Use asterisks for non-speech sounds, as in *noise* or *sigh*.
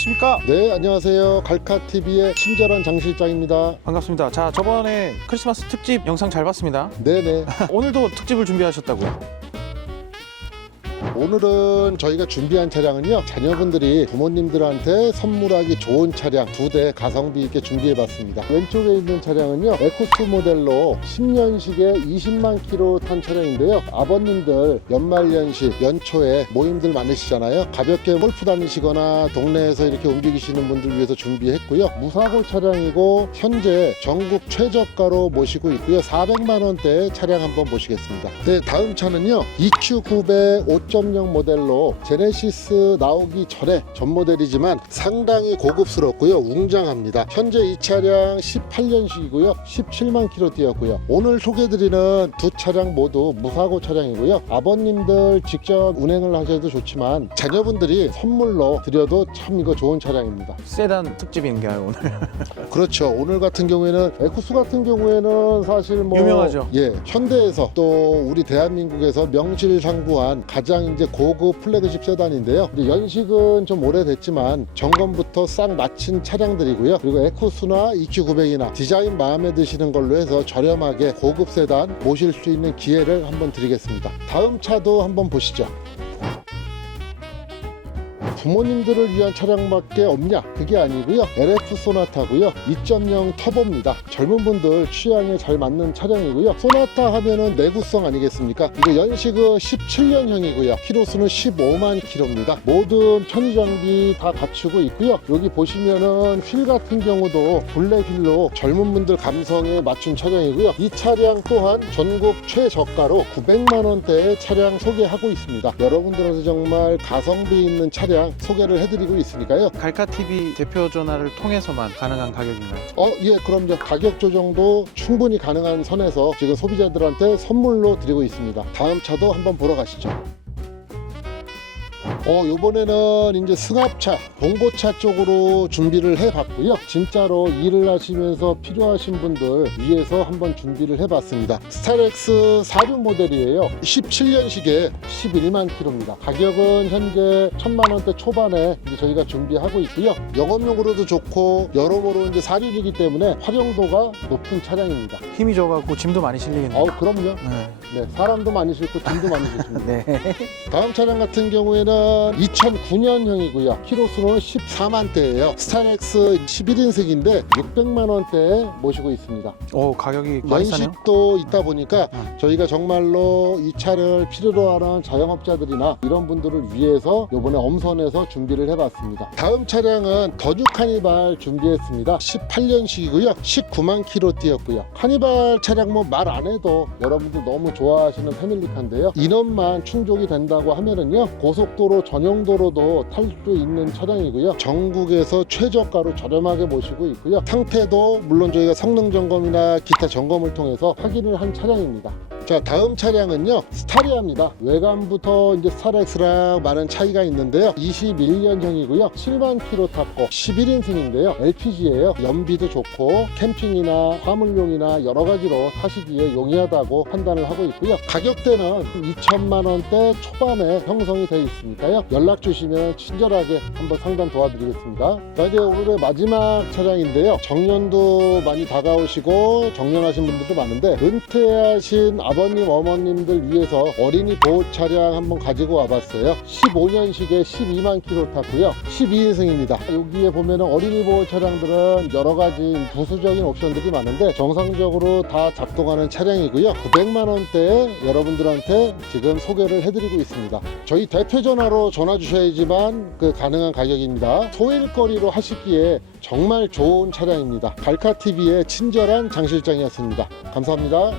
안녕하십니까? 네, 안녕하세요. 갈카TV의 친절한 장 실장입니다. 반갑습니다. 자, 저번에 크리스마스 특집 영상 잘 봤습니다. 네네. *laughs* 오늘도 특집을 준비하셨다고요? 오늘은 저희가 준비한 차량은요, 자녀분들이 부모님들한테 선물하기 좋은 차량 두 대 가성비 있게 준비해 봤습니다. 왼쪽에 있는 차량은요, 에코스 모델로 10년식에 20만 킬로 탄 차량인데요. 아버님들 연말연시, 연초에 모임들 많으시잖아요. 가볍게 골프 다니시거나 동네에서 이렇게 움직이시는 분들 위해서 준비했고요. 무사고 차량이고 현재 전국 최저가로 모시고 있고요. 400만 원대 차량 한번 보시겠습니다. 네, 다음 차는요. EQ900 5.0 모델로 제네시스 나오기 전에 전 모델이지만 상당히 고급스럽고요. 웅장합니다. 현재 이 차량 18년식이고요. 17만 킬로 뛰었고요. 오늘 소개드리는 두 차량 모두 무사고 차량이고요. 아버님들 직접 운행을 하셔도 좋지만 자녀분들이 선물로 드려도 참 이거 좋은 차량입니다. 세단 특집인가요, 오늘? *laughs* 그렇죠. 오늘 같은 경우에는 에쿠스 같은 경우에는 사실 뭐 유명하죠. 예, 현대에서 또 우리 대한민국에서 명실상부한 가장 이제 고급 플래그십 세단인데요. 연식은 좀 오래됐지만 점검부터 싹 마친 차량들이고요. 그리고 에쿠스나 EQ900이나 디자인 마음에 드시는 걸로 해서 저렴하게 고급 세단 모실 수 있는 기회를 한번 드리겠습니다. 다음 차도 한번 보시죠. 부모님들을 위한 차량밖에 없냐? 그게 아니고요. LF 소나타고요. 2.0 터보입니다. 젊은 분들 취향에 잘 맞는 차량이고요. 소나타 하면은 내구성 아니겠습니까? 이거 연식은 17년형이고요. 키로수는 15만 킬로입니다. 모든 편의 장비 다 갖추고 있고요. 여기 보시면은 휠 같은 경우도 블랙 휠로 젊은 분들 감성에 맞춘 차량이고요. 이 차량 또한 전국 최저가로 900만 원대의 차량 소개하고 있습니다. 여러분들한테 정말 가성비 있는 차량 소개를 해드리고 있으니까요. 갈카TV 대표 전화를 통해서만 가능한 가격인가요? 어, 예, 그럼요. 가격 조정도 충분히 가능한 선에서 지금 소비자들한테 선물로 드리고 있습니다. 다음 차도 한번 보러 가시죠. 어, 요번에는 이제 승합차, 봉고차 쪽으로 준비를 해봤고요. 진짜로 일을 하시면서 필요하신 분들 위해서 한번 준비를 해봤습니다. 스타렉스 4륜 모델이에요. 17년식에 11만 킬로입니다. 가격은 현재 1000만 원대 초반에 저희가 준비하고 있고요. 영업용으로도 좋고 여러모로 이제 4륜이기 때문에 활용도가 높은 차량입니다. 힘이 좋아갖고 짐도 많이 실리겠네요. 어우, 그럼요. 네. 네, 사람도 많이 싣고 짐도 많이 싣습니다. *laughs* 네. 다음 차량 같은 경우에는 2009년형이고요. 키로수는 14만대예요. 스타렉스 11인승인데 600만 원대에 모시고 있습니다. 오, 가격이 많이 싸네요. 연식도 있다 보니까 음. 저희가 정말로 이 차를 필요로 하는 자영업자들이나 이런 분들을 위해서 이번에 엄선해서 준비를 해봤습니다. 다음 차량은 더뉴 카니발 준비했습니다. 18년식이고요. 19만 킬로 뛰었고요. 카니발 차량 뭐 말 안 해도 여러분들 너무 좋아하시는 패밀리카인데요. 인원만 충족이 된다고 하면은요 고속도로 전용 도로도 탈 수 있는 차량이고요. 전국에서 최저가로 저렴하게 모시고 있고요. 상태도 물론 저희가 성능 점검이나 기타 점검을 통해서 확인을 한 차량입니다. 자 다음 차량은요. 스타리아입니다. 외관부터 이제 스타렉스랑 많은 차이가 있는데요. 21년형이고요. 7만 킬로 탔고 11인승인데요. LPG예요. 연비도 좋고 캠핑이나 화물용이나 여러 가지로 타시기에 용이하다고 판단을 하고 있고요. 가격대는 2천만 원대 초반에 형성이 되어 있으니까요. 연락 주시면 친절하게 한번 상담 도와드리겠습니다. 자 이제 오늘의 마지막 차량인데요. 정년도 많이 다가오시고 정년하신 분들도 많은데 은퇴하신 아버 님 어머님들 위해서 어린이 보호 차량 한번 가지고 와봤어요. 15년식에 12만 킬로 탔고요. 12인승입니다. 여기에 보면 어린이 보호 차량들은 여러 가지 부수적인 옵션들이 많은데 정상적으로 다 작동하는 차량이고요. 900만 원대에 여러분들한테 지금 소개를 해드리고 있습니다. 저희 대표 전화로 전화 주셔야지만 그 가능한 가격입니다. 소일거리로 하시기에 정말 좋은 차량입니다. 갈카TV의 친절한 장 실장이었습니다. 감사합니다